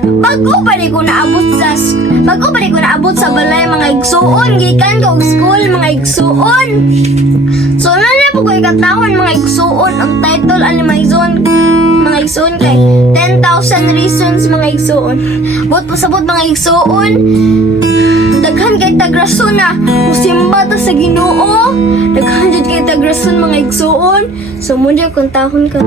Bago pa rin ko naabot sa balay mga igsuon, gikan ko og school mga igsuon. So na po ko ikatahon mga igsuon, ang title ani mga igsuon kay 10,000 reasons mga igsuon. Bot pasabot mga igsuon, daghan kay tagrason na musimba ta sa Ginoo. Daghan jud kay tagrason mga igsuon. So muna kung tahon ka.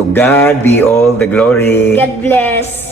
To God be all the glory. God bless.